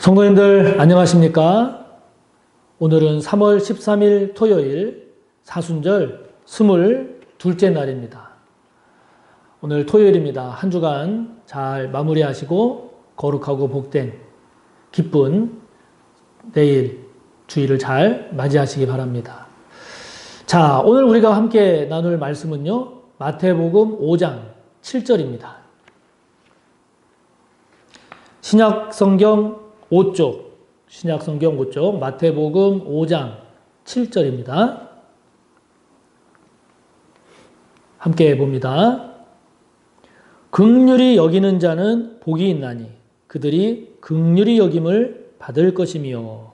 성도님들 안녕하십니까? 오늘은 3월 13일 토요일 사순절 22째 날입니다. 오늘 토요일입니다. 한 주간 잘 마무리하시고 거룩하고 복된 기쁜 내일 주일을 잘 맞이하시기 바랍니다. 자, 오늘 우리가 함께 나눌 말씀은요, 마태복음 5장 7절입니다. 신약성경 5쪽, 마태복음 5장 7절입니다. 함께 봅니다. 긍휼히 여기는 자는 복이 있나니 그들이 긍휼히 여김을 받을 것이며.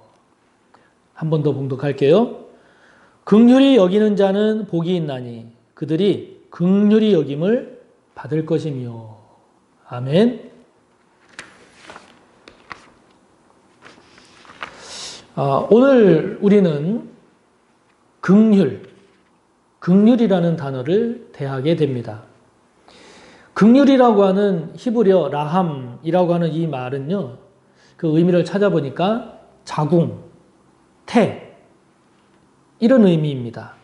한 번 더 봉독할게요. 긍휼히 여기는 자는 복이 있나니 그들이 긍휼히 여김을 받을 것이며. 아멘. 오늘 우리는 긍휼이라는 단어를 대하게 됩니다. 긍휼이라고 하는 히브리어 라함이라고 하는 이 말은요, 그 의미를 찾아보니까 자궁, 태, 이런 의미입니다.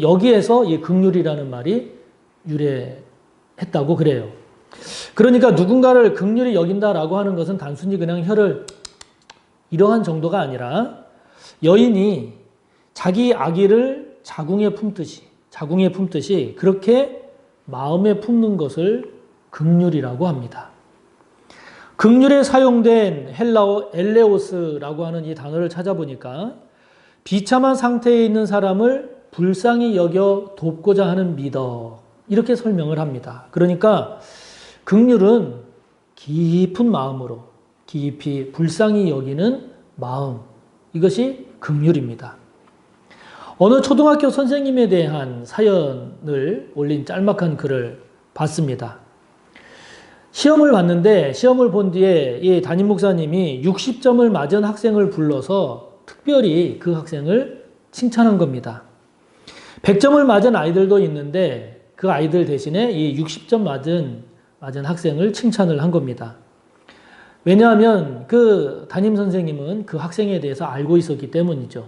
여기에서 이 긍휼이라는 말이 유래했다고 그래요. 그러니까 누군가를 긍휼히 여긴다라고 하는 것은 단순히 그냥 혀를 이러한 정도가 아니라 여인이 자기 아기를 자궁에 품듯이 그렇게 마음에 품는 것을 긍휼이라고 합니다. 긍휼에 사용된 헬라어 엘레오스라고 하는 이 단어를 찾아보니까 비참한 상태에 있는 사람을 불쌍히 여겨 돕고자 하는 미덕, 이렇게 설명을 합니다. 그러니까 긍휼은 깊은 마음으로 깊이 불쌍히 여기는 마음, 이것이 긍휼입니다. 어느 초등학교 선생님에 대한 사연을 올린 짤막한 글을 봤습니다. 시험을 봤는데 시험을 본 뒤에 이 담임 목사님이 60점을 맞은 학생을 불러서 특별히 그 학생을 칭찬한 겁니다. 100점을 맞은 아이들도 있는데 그 아이들 대신에 이 60점 맞은 학생을 칭찬을 한 겁니다. 왜냐하면 그 담임 선생님은 그 학생에 대해서 알고 있었기 때문이죠.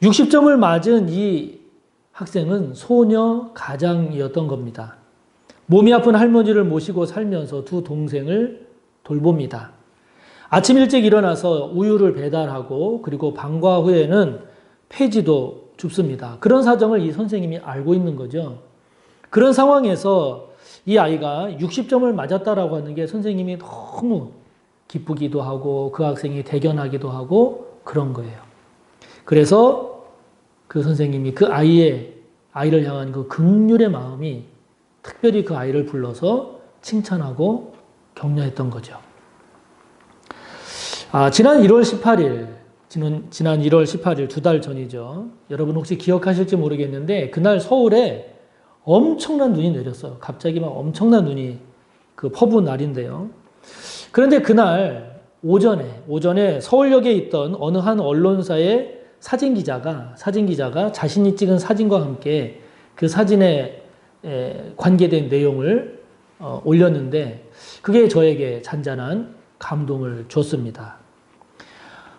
60점을 맞은 이 학생은 소녀 가장이었던 겁니다. 몸이 아픈 할머니를 모시고 살면서 두 동생을 돌봅니다. 아침 일찍 일어나서 우유를 배달하고 그리고 방과 후에는 폐지도 줍습니다. 그런 사정을 이 선생님이 알고 있는 거죠. 그런 상황에서 이 아이가 60점을 맞았다라고 하는 게 선생님이 너무 기쁘기도 하고 그 학생이 대견하기도 하고 그런 거예요. 그래서 그 선생님이 그 아이를 향한 그 긍휼의 마음이 특별히 그 아이를 불러서 칭찬하고 격려했던 거죠. 지난 1월 18일, 두 달 전이죠. 여러분 혹시 기억하실지 모르겠는데 그날 서울에 엄청난 눈이 내렸어요. 갑자기 막 엄청난 눈이 퍼부은 날인데요. 그런데 그날 오전에 서울역에 있던 어느 한 언론사의 사진기자가 자신이 찍은 사진과 함께 그 사진에 관계된 내용을 올렸는데 그게 저에게 잔잔한 감동을 줬습니다.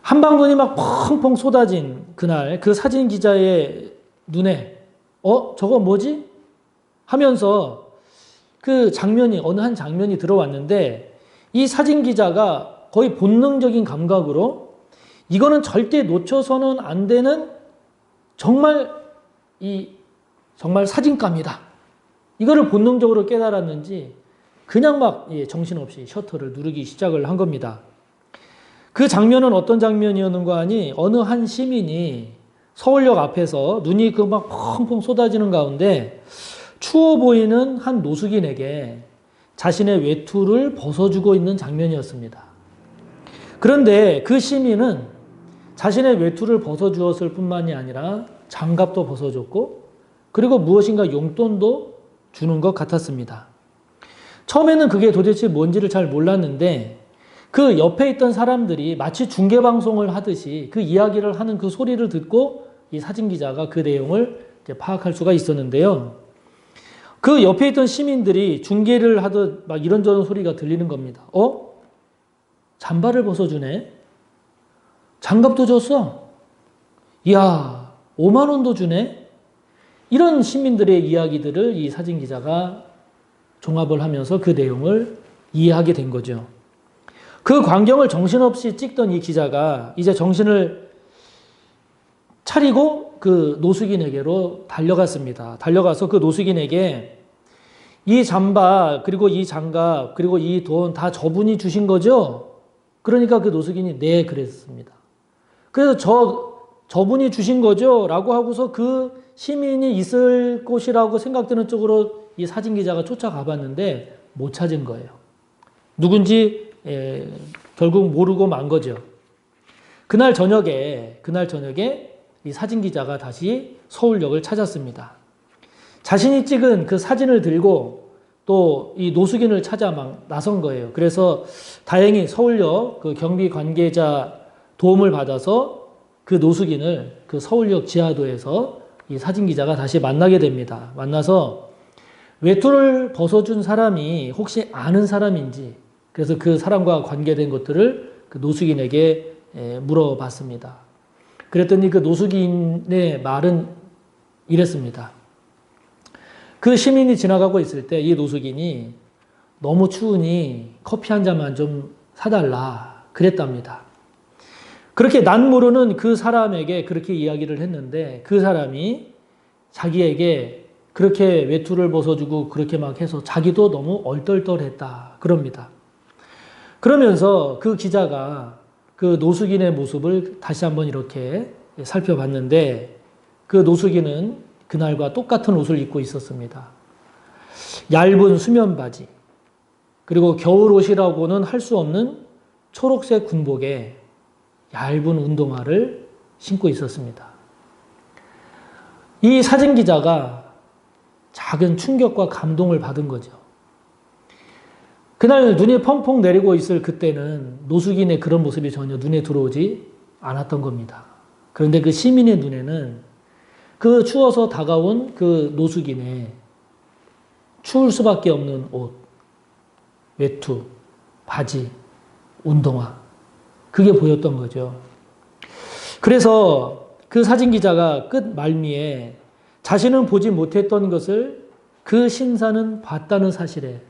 한방눈이 막 펑펑 쏟아진 그날 그 사진기자의 눈에 저거 뭐지? 하면서 어느 한 장면이 들어왔는데 이 사진 기자가 거의 본능적인 감각으로 이거는 절대 놓쳐서는 안 되는 정말 사진감이다. 이거를 본능적으로 깨달았는지 그냥 막 정신없이 셔터를 누르기 시작을 한 겁니다. 그 장면은 어떤 장면이었는가 하니 어느 한 시민이 서울역 앞에서 눈이 막 펑펑 쏟아지는 가운데 추워 보이는 한 노숙인에게 자신의 외투를 벗어주고 있는 장면이었습니다. 그런데 그 시민은 자신의 외투를 벗어주었을 뿐만이 아니라 장갑도 벗어줬고 그리고 무엇인가 용돈도 주는 것 같았습니다. 처음에는 그게 도대체 뭔지를 잘 몰랐는데 그 옆에 있던 사람들이 마치 중계방송을 하듯이 그 이야기를 하는 그 소리를 듣고 이 사진기자가 그 내용을 파악할 수가 있었는데요. 그 옆에 있던 시민들이 중계를 하듯 막 이런저런 소리가 들리는 겁니다. 잠바를 벗어주네. 장갑도 줬어. 이야, 5만 원도 주네. 이런 시민들의 이야기들을 이 사진기자가 종합을 하면서 그 내용을 이해하게 된 거죠. 그 광경을 정신없이 찍던 이 기자가 이제 정신을 차리고 그 노숙인에게로 달려갔습니다. 달려가서 그 노숙인에게 이 잠바, 그리고 이 장갑, 그리고 이 돈 다 저분이 주신 거죠? 그러니까 그 노숙인이 네, 그랬습니다. 그래서 저분이 주신 거죠? 라고 하고서 그 시민이 있을 곳이라고 생각되는 쪽으로 이 사진기자가 쫓아가 봤는데 못 찾은 거예요. 누군지 결국 모르고 만 거죠. 그날 저녁에 이 사진기자가 다시 서울역을 찾았습니다. 자신이 찍은 그 사진을 들고 또 이 노숙인을 찾아 막 나선 거예요. 그래서 다행히 서울역 그 경비 관계자 도움을 받아서 그 노숙인을 그 서울역 지하도에서 이 사진기자가 다시 만나게 됩니다. 만나서 외투를 벗어준 사람이 혹시 아는 사람인지, 그래서 그 사람과 관계된 것들을 그 노숙인에게 물어봤습니다. 그랬더니 그 노숙인의 말은 이랬습니다. 그 시민이 지나가고 있을 때 이 노숙인이 너무 추우니 커피 한 잔만 좀 사달라 그랬답니다. 그렇게 난 모르는 그 사람에게 그렇게 이야기를 했는데 그 사람이 자기에게 그렇게 외투를 벗어주고 그렇게 막 해서 자기도 너무 얼떨떨했다 그럽니다. 그러면서 그 기자가 그 노숙인의 모습을 다시 한번 이렇게 살펴봤는데 그 노숙인은 그날과 똑같은 옷을 입고 있었습니다. 얇은 수면 바지, 그리고 겨울 옷이라고는 할 수 없는 초록색 군복에 얇은 운동화를 신고 있었습니다. 이 사진기자가 작은 충격과 감동을 받은 거죠. 그날 눈이 펑펑 내리고 있을 그때는 노숙인의 그런 모습이 전혀 눈에 들어오지 않았던 겁니다. 그런데 그 시민의 눈에는 그 추워서 다가온 그 노숙인의 추울 수밖에 없는 옷, 외투, 바지, 운동화, 그게 보였던 거죠. 그래서 그 사진기자가 끝 말미에 자신은 보지 못했던 것을 그 신사는 봤다는 사실에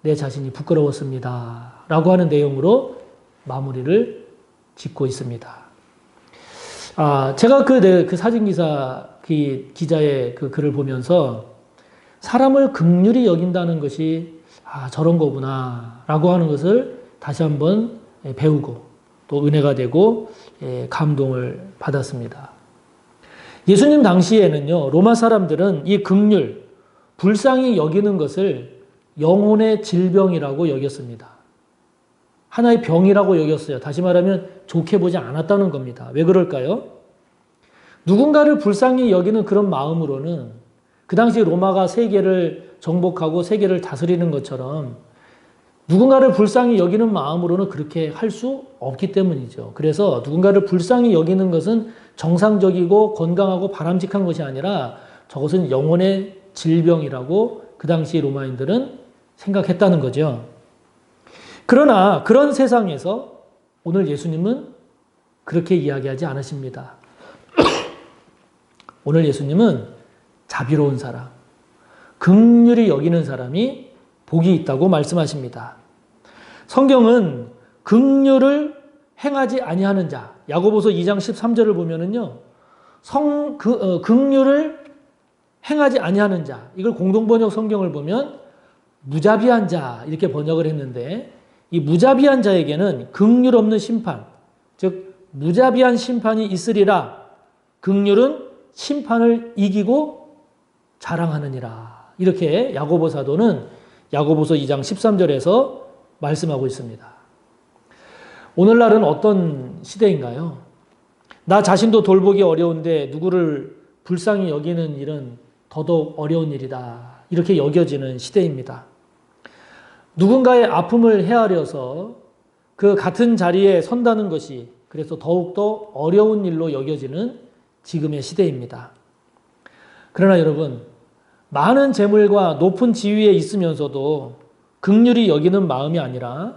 내 자신이 부끄러웠습니다. 라고 하는 내용으로 마무리를 짓고 있습니다. 제가 그 사진기사 기자의 그 글을 보면서 사람을 긍휼히 여긴다는 것이 저런 거구나 라고 하는 것을 다시 한번 배우고 또 은혜가 되고 감동을 받았습니다. 예수님 당시에는요, 로마 사람들은 이 긍휼, 불쌍히 여기는 것을 영혼의 질병이라고 여겼습니다. 하나의 병이라고 여겼어요. 다시 말하면 좋게 보지 않았다는 겁니다. 왜 그럴까요? 누군가를 불쌍히 여기는 그런 마음으로는 그 당시 로마가 세계를 정복하고 세계를 다스리는 것처럼 누군가를 불쌍히 여기는 마음으로는 그렇게 할 수 없기 때문이죠. 그래서 누군가를 불쌍히 여기는 것은 정상적이고 건강하고 바람직한 것이 아니라 저것은 영혼의 질병이라고 그 당시 로마인들은 생각했다는 거죠. 그러나 그런 세상에서 오늘 예수님은 그렇게 이야기하지 않으십니다. 오늘 예수님은 자비로운 사람, 긍휼히 여기는 사람이 복이 있다고 말씀하십니다. 성경은 긍휼을 행하지 아니하는 자, 야고보서 2장 13절을 보면은요, 긍휼을 행하지 아니하는 자, 이걸 공동번역 성경을 보면 무자비한 자 이렇게 번역을 했는데, 이 무자비한 자에게는 긍휼 없는 심판, 즉 무자비한 심판이 있으리라. 긍휼은 심판을 이기고 자랑하느니라. 이렇게 야고보 사도는 야고보서 2장 13절에서 말씀하고 있습니다. 오늘날은 어떤 시대인가요? 나 자신도 돌보기 어려운데 누구를 불쌍히 여기는 일은 더더욱 어려운 일이다. 이렇게 여겨지는 시대입니다. 누군가의 아픔을 헤아려서 그 같은 자리에 선다는 것이 그래서 더욱더 어려운 일로 여겨지는 지금의 시대입니다. 그러나 여러분, 많은 재물과 높은 지위에 있으면서도 긍휼히 여기는 마음이 아니라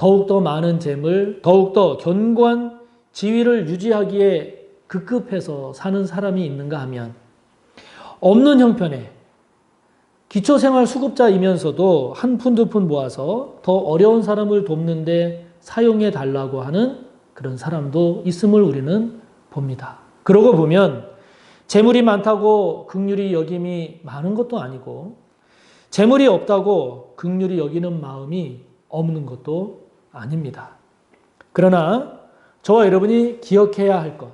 더욱더 많은 재물, 더욱더 견고한 지위를 유지하기에 급급해서 사는 사람이 있는가 하면 없는 형편에 기초생활 수급자이면서도 한 푼 두 푼 모아서 더 어려운 사람을 돕는데 사용해 달라고 하는 그런 사람도 있음을 우리는 봅니다. 그러고 보면 재물이 많다고 긍휼히 여김이 많은 것도 아니고 재물이 없다고 긍휼히 여기는 마음이 없는 것도 아닙니다. 그러나 저와 여러분이 기억해야 할 것,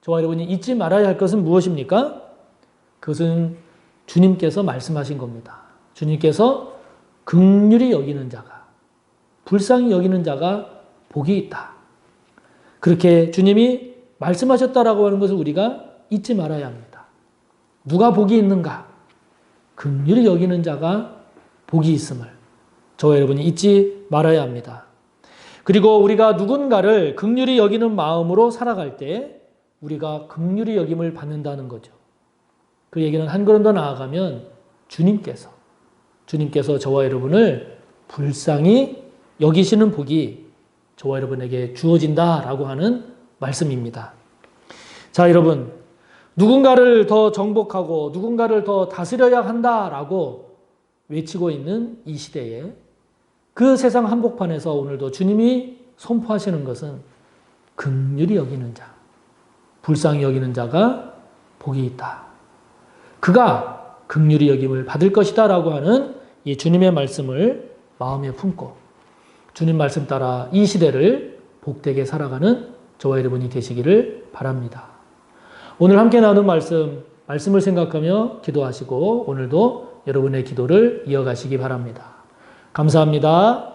저와 여러분이 잊지 말아야 할 것은 무엇입니까? 그것은 주님께서 말씀하신 겁니다. 주님께서 긍휼히 여기는 자가, 불쌍히 여기는 자가 복이 있다. 그렇게 주님이 말씀하셨다라고 하는 것을 우리가 잊지 말아야 합니다. 누가 복이 있는가? 긍휼히 여기는 자가 복이 있음을 저와 여러분이 잊지 말아야 합니다. 그리고 우리가 누군가를 긍휼히 여기는 마음으로 살아갈 때 우리가 긍휼히 여김을 받는다는 거죠. 그 얘기는 한 걸음 더 나아가면 주님께서 저와 여러분을 불쌍히 여기시는 복이 저와 여러분에게 주어진다라고 하는 말씀입니다. 자, 여러분, 누군가를 더 정복하고 누군가를 더 다스려야 한다라고 외치고 있는 이 시대에 그 세상 한복판에서 오늘도 주님이 선포하시는 것은 긍휼히 여기는 자, 불쌍히 여기는 자가 복이 있다. 그가 긍휼히 여김을 받을 것이다 라고 하는 이 주님의 말씀을 마음에 품고 주님 말씀 따라 이 시대를 복되게 살아가는 저와 여러분이 되시기를 바랍니다. 오늘 함께 나눈 말씀을 생각하며 기도하시고 오늘도 여러분의 기도를 이어가시기 바랍니다. 감사합니다.